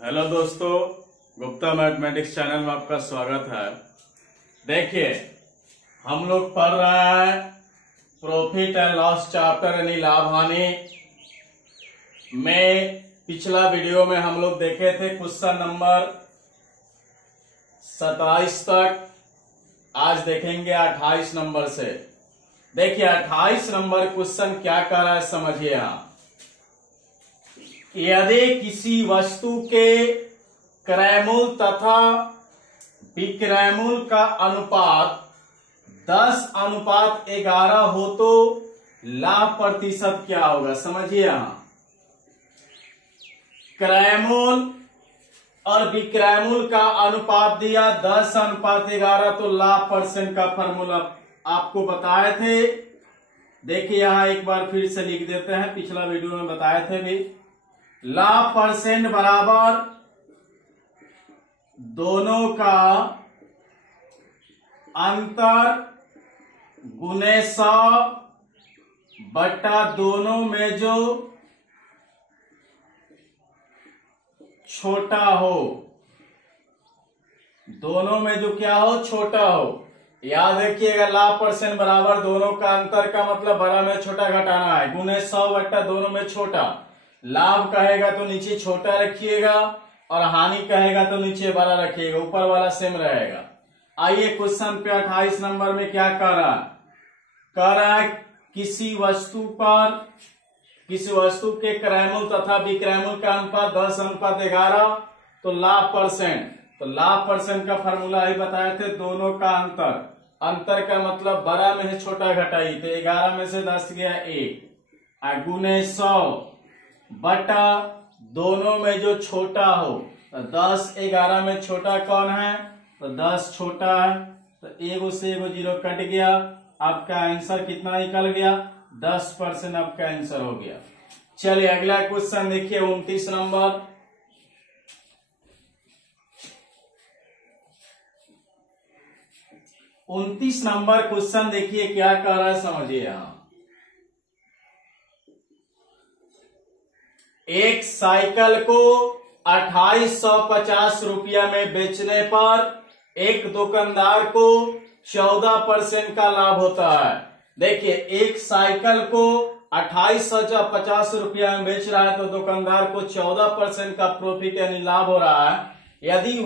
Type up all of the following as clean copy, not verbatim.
Hello दोस्तों, Gupta mathematics channel में आपका स्वागत है। देखिए, हम लोग पढ़ रहे हैं प्रॉफिट एंड लॉस चैप्टर यानी लाभ हानि में। पिछला वीडियो में हम लोग देखे थे क्वेश्चन नंबर 27 तक। आज देखेंगे 28 नंबर से। देखिए 28 नंबर क्वेश्चन क्या कर रहा है समझिए आप। यदि किसी वस्तु के क्रयमूल्य तथा विक्रयमूल्य का अनुपात 10:11 हो तो लाभ प्रतिशत क्या होगा समझिए यहां। क्रयमूल्य और विक्रयमूल्य का अनुपात दिया 10:11 तो लाभ परसेंट का फॉर्मूला आपको बताए थे। देखिए यहां एक बार फिर से लिख देते हैं, पिछला वीडियो में बताए थे भी। लाभ परसेंट बराबर दोनों का अंतर गुने 100 बटा दोनों में जो छोटा हो। दोनों में जो क्या हो, छोटा हो। याद रखिएगा, लाभ परसेंट बराबर दोनों का अंतर का मतलब बड़ा में छोटा घटाना है, गुने 100 बटा दोनों में छोटा। लाभ कहेगा तो नीचे छोटा रखिएगा और हानि कहेगा तो नीचे बड़ा रखिएगा, ऊपर वाला सेम रहेगा। आइए क्वेश्चन पे 28 नंबर में क्या कह रहा है। कह रहा है किसी वस्तु के क्रयमूल्य तथा विक्रयमूल्य का अनुपात 10:11 तो लाभ परसेंट। तो लाभ परसेंट का फॉर्मूला ही बताए थे, दोनों का अंतर का मतलब बड़ा में से छोटा घटाई, तो 11 में से 10 गया 1 गुने 100 बटा दोनों में जो छोटा हो। तो 10:11 में छोटा कौन है, तो 10 छोटा है, तो एगो से एगो जीरो कट गया। आपका आंसर कितना निकल गया, 10% आपका आंसर हो गया। चलिए अगला क्वेश्चन देखिए 29 नंबर। उनतीस नंबर क्वेश्चन देखिए क्या कह रहा है समझिए यहां। एक साइकिल को 2850 रुपया में बेचने पर एक दुकानदार को 14% का लाभ होता है। देखिए एक साइकिल को 2850 रुपया में बेच रहा है तो दुकानदार को 14% का प्रॉफिट यानी लाभ हो रहा है। यदि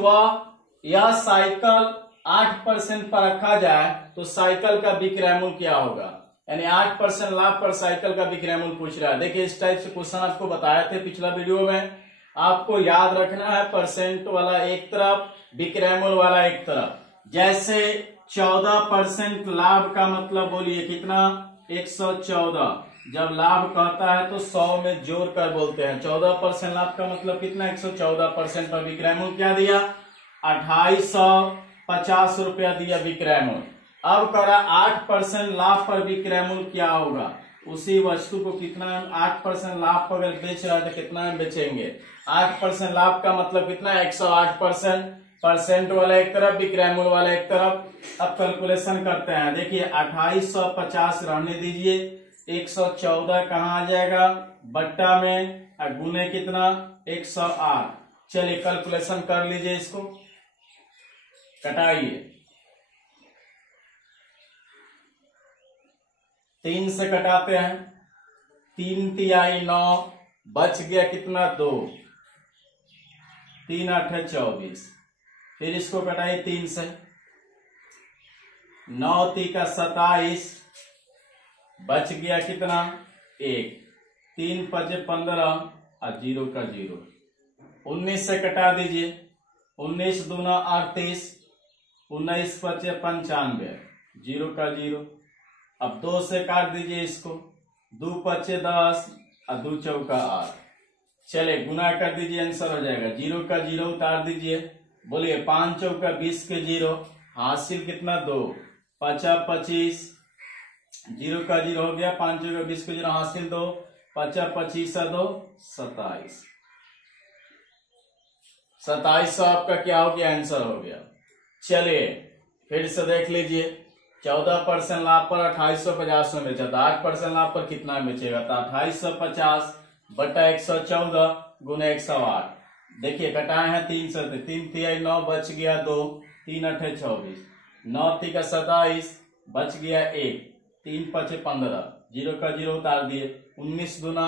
यह साइकिल 8% पर रखा जाए तो साइकिल का विक्रय मूल्य क्या होगा, यानी 8% लाभ पर साइकिल का विक्रय मूल्य पूछ रहा है। देखिए इस टाइप से क्वेश्चन आपको बताया थे पिछला वीडियो में। आपको याद रखना है परसेंट वाला एक तरफ, विक्रय मूल्य वाला एक तरफ। जैसे 14% लाभ का मतलब बोलिए कितना, 114। जब लाभ कहता है तो 100 में जोड़ कर बोलते हैं। 14% लाभ का मतलब कितना, 114% पर विक्रय मूल्य क्या दिया, 2850 रुपया दिया विक्रय मूल्य। अब करा 8% लाभ पर विक्रय मूल्य क्या होगा। उसी वस्तु को कितना 8% लाभ पर अगर बेच रहा है तो कितना में बेचेंगे। 8% लाभ का मतलब कितना, 108%। परसेंट वाला एक तरफ, विक्रय मूल्य वाला एक तरफ। अब कैलकुलेशन करते हैं। देखिए 2850 रहने दीजिए, 114 कहाँ आ जाएगा, बट्टा में गुने कितना, 108। चलिए कैलकुलेशन कर लीजिए, इसको कटाइए। 3 से कटाते हैं, 3 तिहाई 9, बच गया कितना 2, 3 8 24। फिर इसको कटाइए 3 से, 9 तिका 27, बच गया कितना 1, 3 5 15 और 0 का 0। 19 से कटा दीजिए, 19 दूना 38, 19 5 95, 0 का 0। अब 2 से काट दीजिए इसको, 2 5 10 और 2 चौका 8। चले गुना कर दीजिए, आंसर हो जाएगा। 0 का 0 उतार दीजिए, बोलिए 5 चौका 20 के 0, हासिल कितना 2, 5 25, 0 का 0 हो गया, 5 चौका 20 के 0 हासिल 2, 5 25 2 27। 2700 आपका क्या हो गया, आंसर हो गया। चलिए फिर से देख लीजिए, 14% लाभ पर 2850 में बेचा था, 8% लाभ पर कितना बेचेगा, तो 2850 बटा 114 गुने 108। देखिए कटाए हैं 3 से, 3 तिहाई 9 बच गया 2, 3 अठे 24, 9 तिका 27 बच गया 1, 3 पचे 15, 0 का 0 उतार दिए, 19 दूना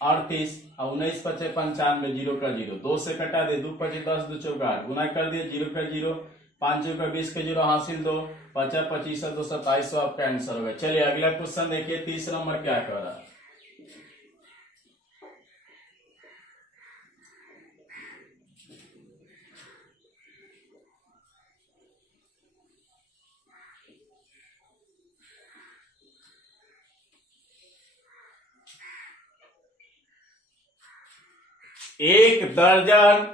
38 और 19 पचे 95, 0 का 0, 2 से कटा दिए, 2 पचे 10, 2 चौका 8, गुना कर दिए, 0 का 0, 5 का 20 का 0 हासिल 2, 50 25 2 27, आपका आंसर होगा। चलिए अगला क्वेश्चन देखिए, 30 नंबर क्या कह रहा है। एक दर्जन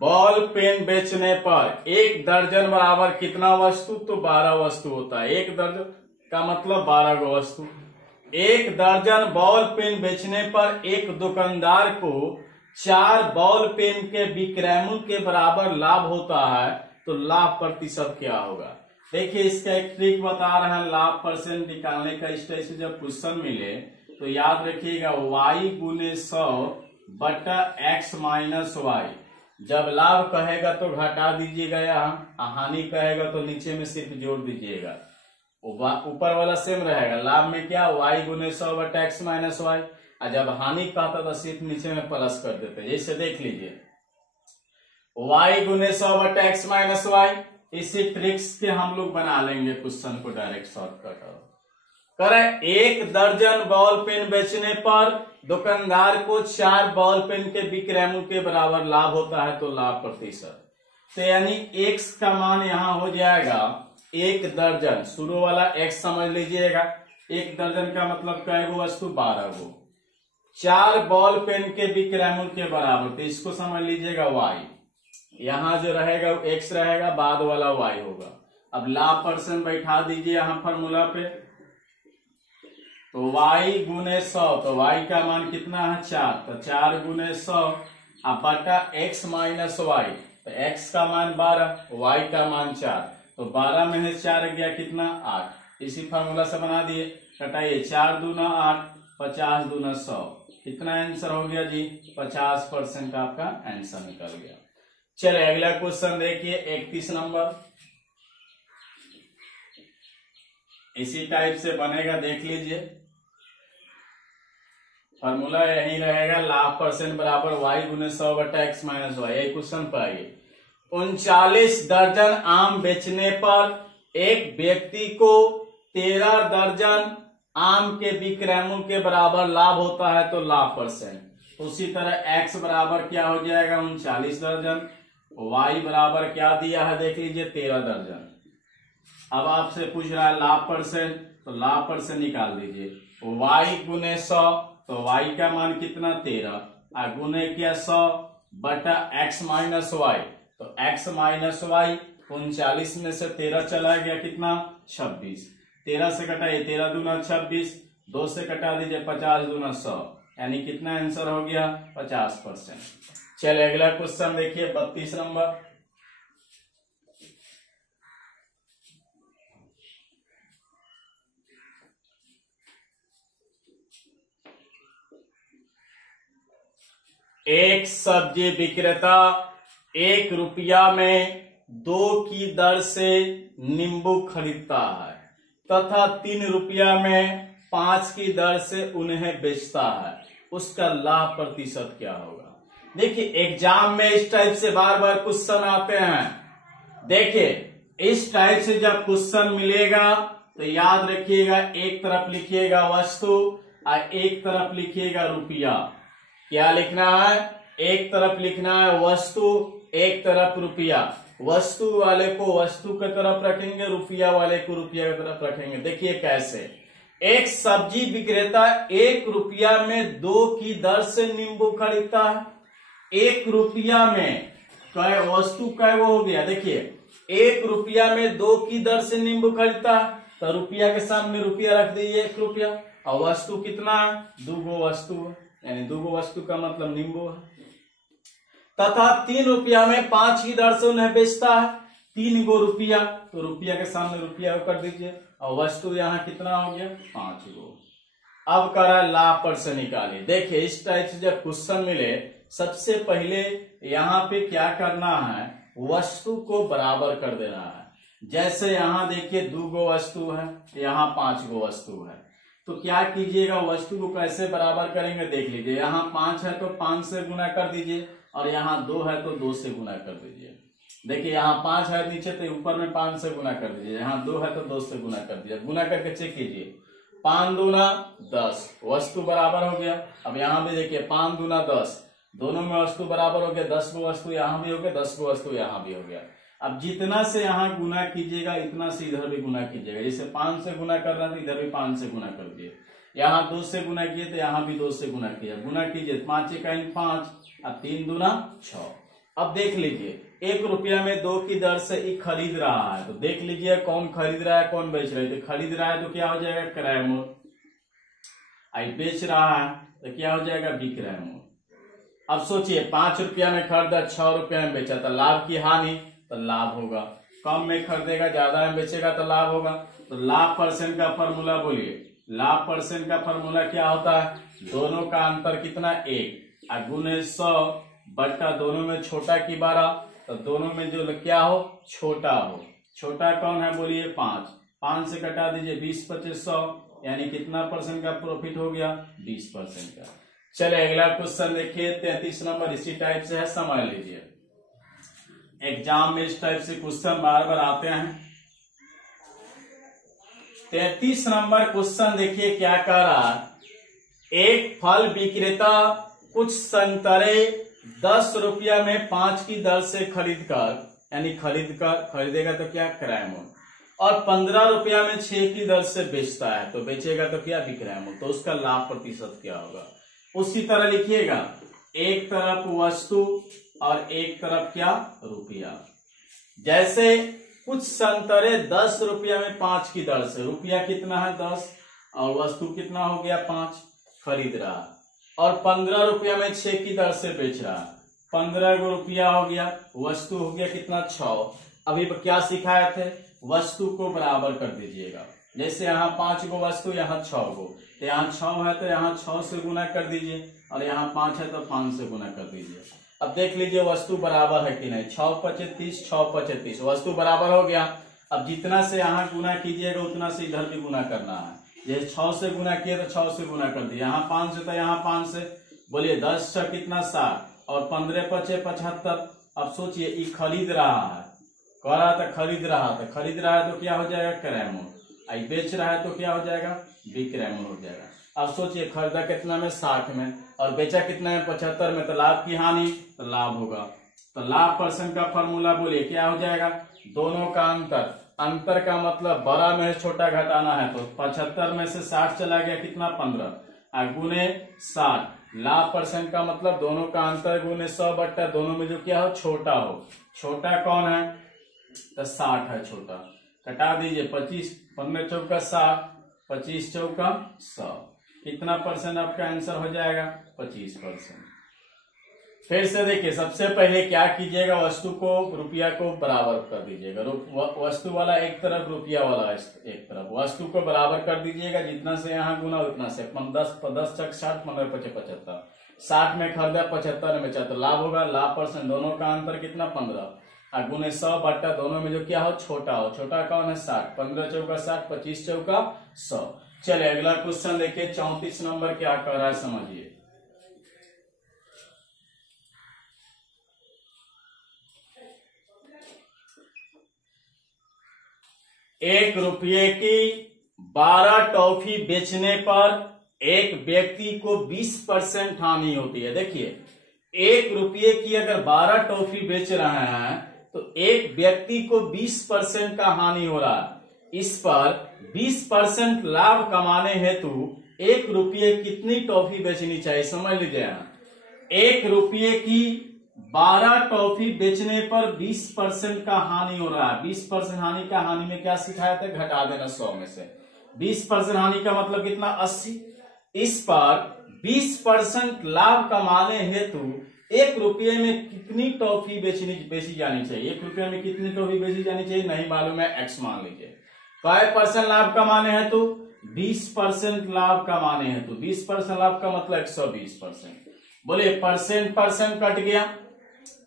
बॉल पेन बेचने पर 1 दर्जन बराबर कितना वस्तु, तो 12 वस्तु होता है। 1 दर्जन का मतलब 12 गो वस्तु। 1 दर्जन बॉल पेन बेचने पर एक दुकानदार को 4 बॉल पेन के विक्रय मूल्य के बराबर लाभ होता है, तो लाभ प्रतिशत क्या होगा। देखिए इसका एक ट्रिक बता रहे हैं, लाभ परसेंट निकालने का। इस तरह से जब क्वेश्चन मिले तो याद रखिएगा y गुने 100 बटा x माइनस वाई। जब लाभ कहेगा तो घटा दीजिएगा, यहाँ हानि कहेगा तो नीचे में सिर्फ जोड़ दीजिएगा, ऊपर वाला सेम रहेगा। लाभ में क्या y गुने 100 बटा x माइनस वाई, और जब हानि कहता तो सिर्फ नीचे में प्लस कर देते। जैसे देख लीजिए y गुने 100 बटा x माइनस वाई, इसी ट्रिक्स के हम लोग बना लेंगे क्वेश्चन को डायरेक्ट शॉर्टकट। करें 1 दर्जन बॉल पेन बेचने पर दुकानदार को 4 बॉल पेन के विक्रय मूल्य के बराबर लाभ होता है, तो लाभ प्रतिशत। तो यानी x का मान यहां हो जाएगा 1 दर्जन, शुरू वाला x समझ लीजिएगा। 1 दर्जन का मतलब कै गो वस्तु, 12 गो। 4 बॉल पेन के विक्रय मूल्य के बराबर, तो इसको समझ लीजिएगा y। यहां जो रहेगा वो x रहेगा, बाद वाला y होगा। अब लाभ परसेंट बैठा दीजिए यहां फॉर्मूला पे, तो y गुने 100, तो y का मान कितना है 4, तो 4 गुने 100 अब बटा x माइनस वाई, तो x का मान 12, y का मान 4, तो 12 में है 4 गया कितना 8। इसी फॉर्मूला से बना दिए, कटाइए 4 दूना 8, 50 दूना 100, कितना आंसर हो गया जी 50% का आपका आंसर निकल गया। चलिए अगला क्वेश्चन देखिए 31 नंबर, इसी टाइप से बनेगा, देख लीजिए। फॉर्मूला यही रहेगा, लाभ परसेंट बराबर y गुने 100 बटा x माइनस वाई। यही क्वेश्चन पर आइए। 39 दर्जन आम बेचने पर एक व्यक्ति को 13 दर्जन आम के विक्रय मूल्य के बराबर लाभ होता है, तो लाभ परसेंट। उसी तरह x बराबर क्या हो जाएगा 39 दर्जन, y बराबर क्या दिया है देख लीजिए 13 दर्जन। अब आपसे पूछ रहा है लाभ परसेंट, तो लाभ परसेंट निकाल दीजिए। y गुने 100, तो y का मान कितना 13, और गुने क्या 100 बटा x माइनस वाई, तो x माइनस वाई 39 में से 13 चला गया कितना 26, 13 से कटाइए 13 दूना 26, 2 से कटा दीजिए 50 दूना 100, यानी कितना आंसर हो गया 50%। चलिए अगला क्वेश्चन देखिए 32 नंबर, एक सब्जी विक्रेता 1 रुपया में 2 की दर से नींबू खरीदता है तथा 3 रुपया में 5 की दर से उन्हें बेचता है, उसका लाभ प्रतिशत क्या होगा। देखिए एग्जाम में इस टाइप से बार बार क्वेश्चन आते हैं। देखिए इस टाइप से जब क्वेश्चन मिलेगा तो याद रखिएगा, एक तरफ लिखिएगा वस्तु और एक तरफ लिखिएगा रुपया। क्या लिखना है, एक तरफ लिखना है वस्तु, एक तरफ रुपया। वस्तु वाले को वस्तु की तरफ रखेंगे, रुपया वाले को रुपया की तरफ रखेंगे। देखिए कैसे, एक सब्जी विक्रेता 1 रुपया में 2 की दर से नींबू खरीदता है। 1 रुपया में वस्तु कै वो हो गया, देखिए 1 रुपया में 2 की दर से नींबू खरीदता है, तो रुपया के सामने रुपया रख दीजिए 1 रुपया, और वस्तु कितना है 2 गो वस्तु है, यानी 2 गो वस्तु का मतलब नींबू है। तथा 3 रुपया में 5 की दर से उन्हें बेचता है, 3 गो रुपया, तो रुपया के सामने रुपया कर दीजिए, और वस्तु यहाँ कितना हो गया 5 गो। अब कह रहा है लाभ पर से निकालिए। देखिए इस टाइप से जब क्वेश्चन मिले, सबसे पहले यहाँ पे क्या करना है, वस्तु को बराबर कर देना है। जैसे यहाँ देखिए 2 गो वस्तु है, यहाँ 5 गो वस्तु है, तो क्या कीजिएगा, वस्तु को कैसे बराबर करेंगे देख लीजिए। यहाँ 5 है तो 5 से गुना कर दीजिए, और यहाँ 2 है तो 2 से गुना कर दीजिए। देखिए यहाँ 5 है नीचे तो ऊपर में 5 से गुना कर दीजिए, यहाँ 2 है तो 2 से गुना कर दीजिए। गुना करके चेक कीजिए, 5 दूना 10, वस्तु बराबर हो गया। अब यहाँ भी देखिए 5 दूना 10, दोनों में वस्तु बराबर हो गया। 10 गो वस्तु यहाँ भी हो गया, 10 गो वस्तु यहाँ भी हो गया। अब जितना से यहाँ गुना कीजिएगा इतना से इधर भी गुना कीजिएगा। जैसे 5 से गुना कर रहा है तो इधर भी 5 से गुना कर दिए। यहाँ 2 से गुना किए तो यहाँ भी 2 से गुना किया। गुना कीजिए, 5 × 5, अब 3 दूना 6। अब देख लीजिए 1 रुपया में 2 की दर से ये खरीद रहा है, तो देख लीजिए कौन खरीद रहा है कौन बेच रहा है। तो खरीद रहा है तो क्या हो जाएगा, क्रय मूल्य। बेच रहा है तो क्या हो जाएगा, विक्रय मूल्य। अब सोचिए 5 रुपया में खरीदा, 6 रुपया में बेचा, तो लाभ की हानि, तो लाभ होगा। कम में खरीदेगा, ज्यादा में बेचेगा तो लाभ होगा। तो लाभ परसेंट का फॉर्मूला बोलिए। लाभ परसेंट का फॉर्मूला क्या होता है, दोनों का अंतर कितना 1 गुने 100 बट्टा दोनों में छोटा की 12, तो दोनों में जो क्या हो, छोटा हो। छोटा कौन है बोलिए, 5। 5 से कटा दीजिए, 20 25 100, यानी कितना परसेंट का प्रॉफिट हो गया, 20% का। चले अगला क्वेश्चन देखिए 33 नंबर, इसी टाइप से है, समझ लीजिए। एग्जाम में इस टाइप से क्वेश्चन बार बार आते हैं। 33 नंबर क्वेश्चन देखिए क्या कह रहा है, एक फल विक्रेता कुछ संतरे 10 रुपया में 5 की दर से खरीदेगा तो क्या, क्रय मूल्य, और 15 रुपया में 6 की दर से बेचता है तो बेचेगा तो क्या, विक्रय मूल्य। तो उसका लाभ प्रतिशत क्या होगा। उसी तरह लिखिएगा, एक तरफ वस्तु और एक तरफ क्या, रुपया। जैसे कुछ संतरे 10 रुपया में 5 की दर से, रुपया कितना है 10 और वस्तु कितना हो गया 5, खरीद रहा, और 15 रुपया में 6 की दर से बेच रहा। 15 रुपया हो गया, वस्तु हो गया कितना 6। अभी क्या सिखाए थे, वस्तु को बराबर कर दीजिएगा। जैसे यहाँ 5 गो वस्तु, यहाँ 6 गो, तो यहाँ 6 है तो यहाँ 6 से गुना कर दीजिए, और यहाँ 5 है तो 5 से गुना कर दीजिए। अब देख लीजिए वस्तु बराबर है कि नहीं, 6 25 30, 6 25 30, वस्तु बराबर हो गया। अब जितना से यहाँ गुना कीजिएगा उतना से इधर भी गुना करना है। जैसे 6 से गुना किए तो 6 से गुना कर दिए, यहाँ 5 से तो यहाँ 5 से, बोलिए 10 6 कितना 7, और 15 5 75। अब सोचिए ये खरीद रहा है, कह रहा था खरीद रहा है तो क्या हो जाएगा, क्रय मूल्य। बेच रहा है तो क्या हो जाएगा, विक्रय मूल्य हो जाएगा। अब सोचिए खरीदा कितना में 60 में और बेचा कितना में 75 में, तो लाभ की हानि, तो लाभ होगा। तो लाभ परसेंट का फॉर्मूला बोलिए क्या हो जाएगा, दोनों का अंतर। अंतर का मतलब बड़ा में छोटा घटाना है, तो 75 में से 60 चला गया कितना 15 गुने 60। लाभ परसेंट का मतलब दोनों का अंतर गुने 100 बट्टा दोनों में जो क्या हो, छोटा हो। छोटा कौन है, तो 60 है छोटा। कटा दीजिए, 25 15 चौका 60, 25 चौका 100, कितना परसेंट आपका आंसर हो जाएगा, 25%। फिर से देखिए, सबसे पहले क्या कीजिएगा, वस्तु को रुपया को बराबर कर दीजिएगा। वस्तु वाला एक तरफ, रुपया वाला एक तरफ, वस्तु को बराबर कर दीजिएगा। जितना से यहाँ गुना उतना से 10 10 चक 60, 15 5 75, 60 में खरीदा 75 में बेचा, तो लाभ होगा। लाभ परसेंट दोनों का अंतर कितना 15 गुने 100 बट्टा दोनों में जो क्या हो, छोटा हो। छोटा कौन है 60, 15 चौका 60, 25 चौका 100। चले अगला क्वेश्चन देखिए 34 नंबर क्या कर रहा है, समझिए। एक रुपये की 12 टॉफी बेचने पर एक व्यक्ति को 20% हानि होती है। देखिए 1 रुपये की अगर 12 टॉफी बेच रहे हैं तो एक व्यक्ति को 20% का हानि हो रहा है। इस पर 20% लाभ कमाने हेतु 1 रुपये कितनी टॉफी बेचनी चाहिए, समझ लीजिए। 1 रुपये की 12 टॉफी बेचने पर 20% का हानि हो रहा है। 20% हानि का, हानि में क्या सिखाया था, घटा देना 100 में से। 20% हानि का मतलब कितना 80। इस पर 20% लाभ कमाने हेतु 1 रुपये में कितनी टॉफी बेची जानी चाहिए। 1 रुपये में कितनी टॉफी बेची जानी चाहिए नहीं मालूम है, एक्स मान लीजिए। 5% लाभ कमाने हेतु 20% लाभ कमाने हैं तो 20% लाभ का मतलब 120%। बोलिए परसेंट परसेंट कट गया,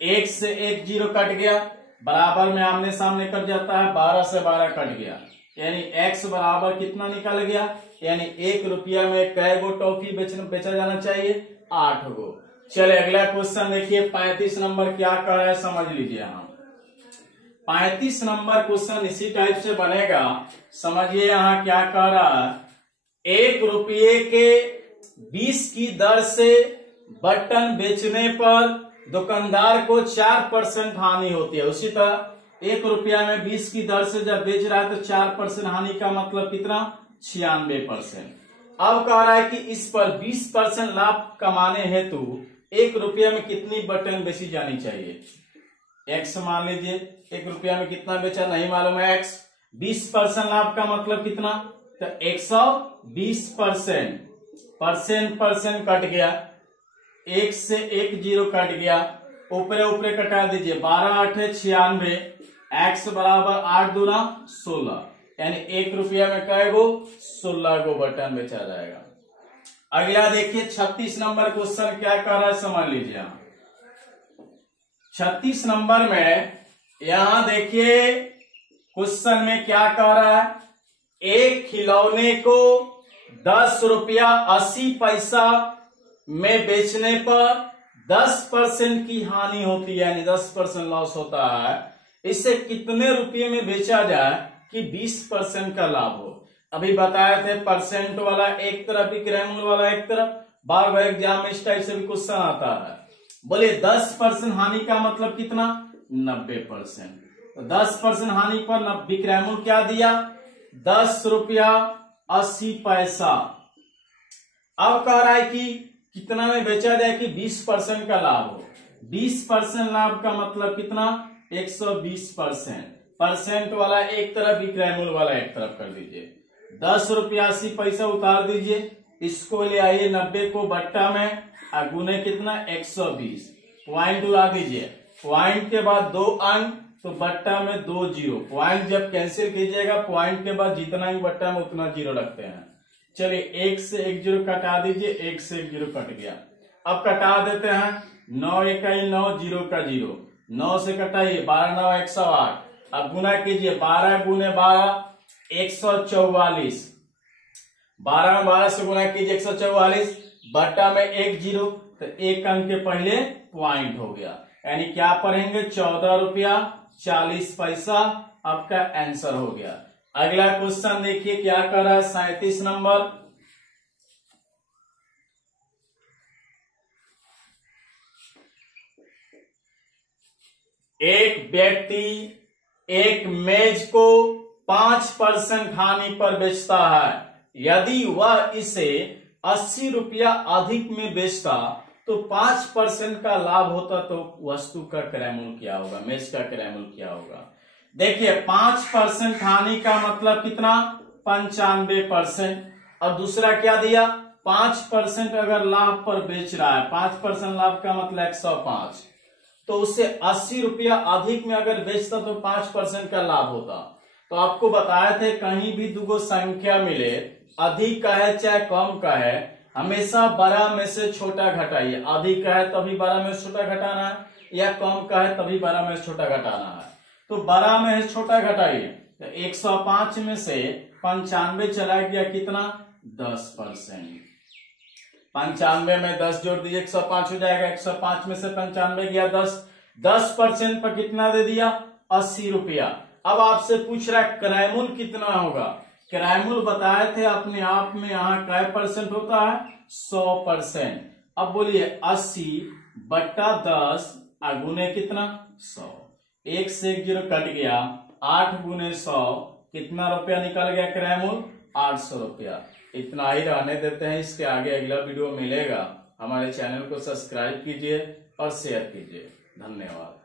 1 से 1 0 कट गया, बराबर में आमने सामने कट जाता है, 12 से 12 कट गया, यानी x बराबर कितना निकल गया, यानी 1 रुपया में कै गो टॉफी बेचा जाना चाहिए, 8 गो। चले अगला क्वेश्चन देखिए, 35 नंबर क्या कह रहा है समझ लीजिए। हम 35 नंबर क्वेश्चन इसी टाइप से बनेगा, समझिए यहाँ क्या कह रहा है, 1 रुपये के 20 की दर से बर्तन बेचने पर दुकानदार को 4% हानि होती है। उसी तरह 1 रुपया में 20 की दर से जब बेच रहा है तो 4% हानि का मतलब कितना, 96%। अब कह रहा है कि इस पर 20% लाभ कमाने हेतु 1 रुपया में कितनी बर्तन बेची जानी चाहिए। एक्स मान लीजिए, 1 रुपया में कितना बेचा नहीं मालूम है एक्स, 20% लाभ का मतलब कितना, तो 120%, परसेंट परसेंट कट गया, 1 से 1 0 कट गया, ऊपरे ऊपरे कटा दीजिए, 12 8 96, एक्स बराबर 8 दूना 16, यानी 1 रुपया में कै गो, 16 गो बर्तन बेचा जाएगा। अगला देखिए 36 नंबर क्वेश्चन क्या कर रहा है समझ लीजिए। 36 नंबर में यहां देखिए क्वेश्चन में क्या कह रहा है, एक खिलौने को 10 रुपया 80 पैसा में बेचने पर 10% की हानि होती है, यानी 10% लॉस होता है। इसे कितने रुपये में बेचा जाए कि 20% का लाभ हो। अभी बताए थे परसेंट वाला एक तरफ, विक्रयमूल्य वाला एक तरफ, बार बार एग्जाम में इस टाइप से भी क्वेश्चन आता है। बोले 10% हानि का मतलब कितना, 90%। तो 10% हानि पर विक्रयमूल्य क्या दिया, 10 रुपया 80 पैसा। अब कह रहा है कि कितना में बेचा जाए कि 20% का लाभ हो। 20% लाभ का मतलब कितना, 120%। परसेंट वाला एक तरफ, विक्रयमूल्य वाला एक तरफ कर दीजिए, 10 रुपया 80 पैसा उतार दीजिए, इसको ले आइए 90 को बट्टा में, गुने कितना 120, पॉइंट उड़ा दीजिए, पॉइंट के बाद 2 अंक तो बट्टा में 2 0, पॉइंट जब कैंसिल कीजिएगा पॉइंट के बाद जितना ही बट्टा में उतना 0 रखते हैं। चलिए 1 से 1 0 कटा दीजिए, 1 से 1 0 कट गया। अब कटा देते हैं, 9 1 9 0 का 0, 9 से कटाइए, 12 9 108, अब गुना कीजिए, 12 गुने 12 144, 12 में 12 से गुना कीजिए 144, बट्टा में 1 0, तो 1 अंक के पहले पॉइंट हो गया, यानी क्या पढ़ेंगे 14 रुपया 40 पैसा, आपका आंसर हो गया। अगला क्वेश्चन देखिए क्या कर रहा है 37 नंबर, एक व्यक्ति एक मेज को 5% हानि पर बेचता है, यदि वह इसे 80 रुपया अधिक में बेचता तो 5% का लाभ होता, तो वस्तु का क्रय मूल्य क्या होगा, मेज का क्रय मूल्य क्या होगा। देखिए 5% हानि का मतलब कितना, 95%। और दूसरा क्या दिया, 5% अगर लाभ पर बेच रहा है, 5% लाभ का मतलब 105, तो उसे 80 रुपया अधिक में अगर बेचता तो 5% का लाभ होता। तो आपको बताए थे कहीं भी दुगो संख्या मिले, अधिक का है चाहे कम का है, हमेशा बड़ा में से छोटा घटाइए। अधिक का है तभी बड़ा में से छोटा घटाना है, या कम का है तभी बड़ा में से छोटा घटाना है। तो बड़ा में से छोटा घटाइए, तो 105 में से 95 चला गया कितना, 10%। 95 में 10 जोड़ दीजिए 105 हो जाएगा, 105 में से 95 गया 10, 10% पर कितना दे दिया, 80 रुपया। अब आपसे पूछ रहा है क्रय मूल्य कितना होगा। क्रय मूल्य बताए थे अपने आप में यहाँ कै % होता है, 100%। अब बोलिए 80 बट्टा 10 गुने कितना, 100, 1 से 1 0 कट गया, 8 गुने 100 कितना रुपया निकल गया क्रय मूल्य, 800 रुपया। इतना ही रहने देते हैं, इसके आगे अगला वीडियो मिलेगा। हमारे चैनल को सब्सक्राइब कीजिए और शेयर कीजिए। धन्यवाद।